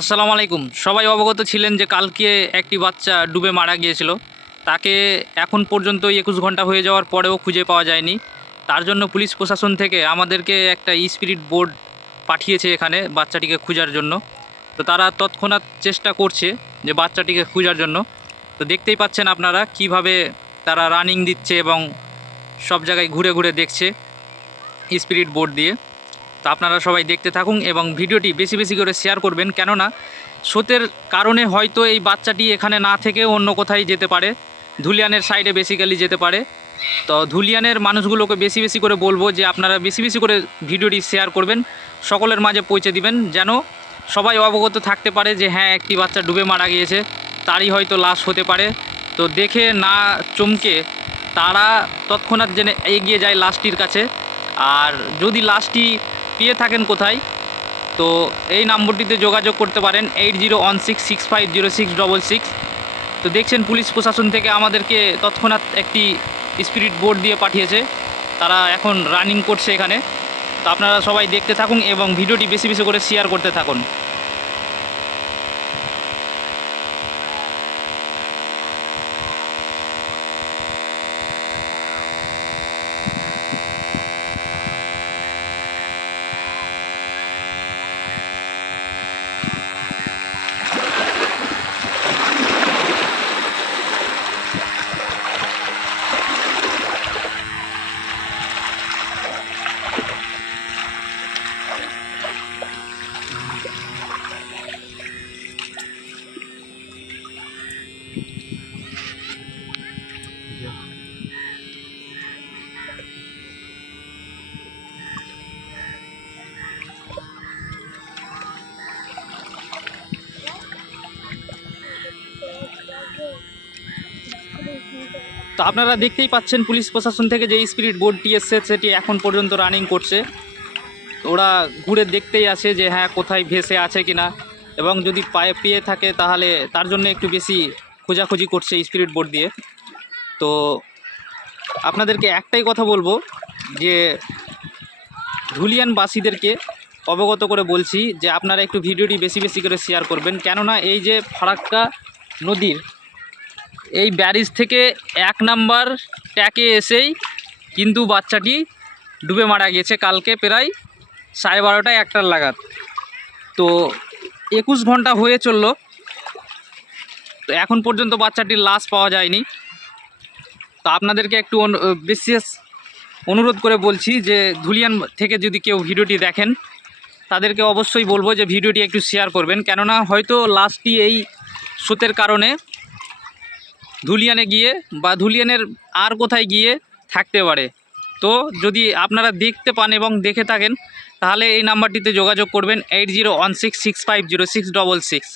আসসালামু আলাইকুম। সবাই অবগত ছিলেন যে কালকে একটি বাচ্চা ডুবে মারা গিয়েছিল। তাকে এখন পর্যন্ত একুশ ঘণ্টা হয়ে যাওয়ার পরেও খুঁজে পাওয়া যায়নি। তার জন্য পুলিশ প্রশাসন থেকে আমাদেরকে একটা স্পিরিট বোর্ড পাঠিয়েছে এখানে বাচ্চাটিকে খোঁজার জন্য। তো তারা তৎক্ষণাৎ চেষ্টা করছে যে বাচ্চাটিকে খোঁজার জন্য। তো দেখতেই পাচ্ছেন আপনারা কীভাবে তারা রানিং দিচ্ছে এবং সব জায়গায় ঘুরে ঘুরে দেখছে স্পিরিট বোর্ড দিয়ে। তো আপনারা সবাই দেখতে থাকুন এবং ভিডিওটি বেশি বেশি করে শেয়ার করবেন। কেননা স্রোতের কারণে হয়তো এই বাচ্চাটি এখানে না থেকে অন্য কোথায় যেতে পারে। ধুলিয়ানের সাইডে বেসিক্যালি যেতে পারে। তো ধুলিয়ানের মানুষগুলোকে বেশি বেশি করে বলব যে আপনারা বেশি বেশি করে ভিডিওটি শেয়ার করবেন। সকলের মাঝে পৌঁছে দিবেন যেন সবাই অবগত থাকতে পারে যে হ্যাঁ একটি বাচ্চা ডুবে মারা গিয়েছে। তারই হয়তো লাশ হতে পারে। তো দেখে না চমকে তারা তৎক্ষণাৎ জেনে এগিয়ে যায় লাশটির কাছে। আর যদি লাশটি পেয়ে থাকেন কোথায়? তো এই নম্বরটিতে যোগাযোগ করতে পারেন eight zero one six six five zero six double six তো দেখছেন পুলিশ প্রশাসন থেকে আমাদেরকে তৎক্ষণাৎ একটি স্পিরিট বোর্ড দিয়ে পাঠিয়েছে। তারা এখন রানিং করছে এখানে। তো আপনারা সবাই দেখতে থাকুন এবং ভিডিওটি বেশি বেশি করে শেয়ার করতে থাকুন। তো আপনারা দেখতেই পাচ্ছেন পুলিশ প্রশাসন থেকে যে স্পিরিট বোর্ডটি এসছে সেটি এখন পর্যন্ত রানিং করছে। ওরা ঘুরে দেখতেই আসে যে হ্যাঁ কোথায় ভেসে আছে কিনা। এবং যদি পায়ে পেয়ে থাকে তাহলে তার জন্য একটু বেশি খোঁজাখুঁজি করছে স্পিরিট বোর্ড দিয়ে। তো আপনাদেরকে একটাই কথা বলব যে ধুলিয়ানবাসীদেরকে অবগত করে বলছি যে আপনারা একটু ভিডিওটি বেশি বেশি করে শেয়ার করবেন। কেননা এই যে ফারাক্কা নদীর এই ব্যারিজ থেকে এক নাম্বার ট্যাকে এসেই কিন্তু বাচ্চাটি ডুবে মারা গিয়েছে কালকে প্রায় সাড়ে বারোটায় একটার লাগাত তো একুশ ঘণ্টা হয়ে চলল। তো এখন পর্যন্ত বাচ্চাটির লাশ পাওয়া যায়নি। তো আপনাদেরকে একটু বিশেষ অনুরোধ করে বলছি যে ধুলিয়ান থেকে যদি কেউ ভিডিওটি দেখেন, তাদেরকে অবশ্যই বলব যে ভিডিওটি একটু শেয়ার করবেন। কেননা হয়তো লাশটি এই স্রোতের কারণে ধুলিয়ানে গিয়ে বা ধুলিয়ানের আর কোথায় গিয়ে থাকতে পারে। তো যদি আপনারা দেখতে পান এবং দেখে থাকেন, তাহলে এই নাম্বারটিতে যোগাযোগ করবেন, eight zero one six six five zero six double six.